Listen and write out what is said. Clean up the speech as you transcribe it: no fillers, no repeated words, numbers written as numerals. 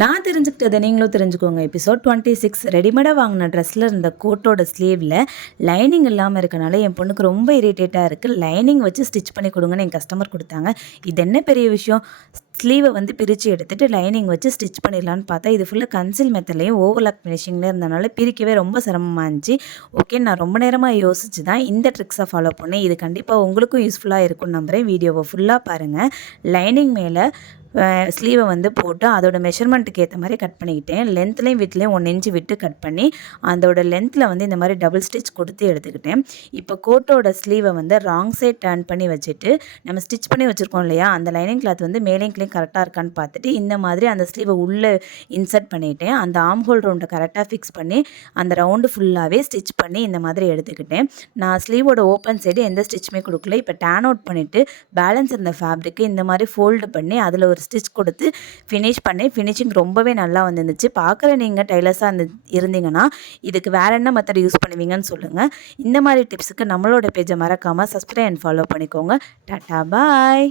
நான் தெரிஞ்சுக்கிட்டதை நீங்களும் தெரிஞ்சுக்கோங்க. எபிசோட் 26 ரெடிமேடாக வாங்கின ட்ரெஸ்ஸில் இருந்த கோட்டோட ஸ்லீவில் லைனிங் இல்லாமல் இருக்கனால என் பொண்ணுக்கு ரொம்ப இரிட்டேட்டாக இருக்குது. லைனிங் வச்சு ஸ்டிச் பண்ணி கொடுங்கன்னு என் கஸ்டமர் கொடுத்தாங்க. இது என்ன பெரிய விஷயம், ஸ்லீவை வந்து பிரித்து எடுத்துகிட்டு லைனிங் வச்சு ஸ்டிச் பண்ணிடலான்னு பார்த்தா இது ஃபுல்லாக கன்சில் மெத்தட்லேயும் ஓவர்லாக் ஃபினிஷிங்கில் இருந்தனால பிரிக்கவே ரொம்ப சிரமமாக இருந்துச்சு. ஓகே, நான் ரொம்ப நேரமாக யோசிச்சு தான் இந்த ட்ரிக்ஸை ஃபாலோ பண்ணேன். இது கண்டிப்பாக உங்களுக்கும் யூஸ்ஃபுல்லாக இருக்கும்னு நம்புகிறேன். வீடியோவை ஃபுல்லாக பாருங்கள். லைனிங் மேலே ஸ்லீவை வந்து போட்டு அதோட மெஷர்மெண்ட்டுக்கு ஏற்ற மாதிரி கட் பண்ணிக்கிட்டேன். லென்த்லேயும் விட்லேயும் 1 இன்ச்சு விட்டு கட் பண்ணி அதோட லென்த்தில் வந்து இந்த மாதிரி டபுள் ஸ்டிச் கொடுத்து எடுத்துக்கிட்டேன். இப்போ கோட்டோட ஸ்லீவை வந்து ராங் சைட் டர்ன் பண்ணி வச்சுட்டு நம்ம ஸ்டிச் பண்ணி வச்சுருக்கோம் இல்லையா, அந்த லைனிங் கிளாத் வந்து மேலேயும் கீழே கரெக்டாக இருக்கான்னு பார்த்துட்டு இந்த மாதிரி அந்த ஸ்லீவை உள்ளே இன்சர்ட் பண்ணிவிட்டேன். அந்த ஆர்ம் ஹோல் ரவுண்டை கரெக்டாக ஃபிக்ஸ் பண்ணி அந்த ரவுண்டு ஃபுல்லாகவே ஸ்டிச் பண்ணி இந்த மாதிரி எடுத்துக்கிட்டேன். நான் ஸ்லீவோட ஓப்பன் சைடு எந்த ஸ்டிச்சுமே கொடுக்கல. இப்போ டேன் அவுட் பண்ணிவிட்டு பேலன்ஸ் இருந்த ஃபேப்ரிக்கு இந்த மாதிரி ஃபோல்டு பண்ணி அதில் ஒரு ஸ்டிச் கொடுத்து ஃபினிஷ் பண்ணி ஃபினிஷிங் ரொம்பவே நல்லா வந்துருந்துச்சு. பார்க்குற நீங்கள் டைலர்ஸாக இருந்தீங்கன்னா இதுக்கு வேறு என்ன மெத்தட் யூஸ் பண்ணுவீங்கன்னு சொல்லுங்கள். இந்த மாதிரி டிப்ஸுக்கு நம்மளோட பேஜை மறக்காமல் சப்ஸ்கிரைப் அண்ட் ஃபாலோ பண்ணிக்கோங்க. டாட்டா பாய்.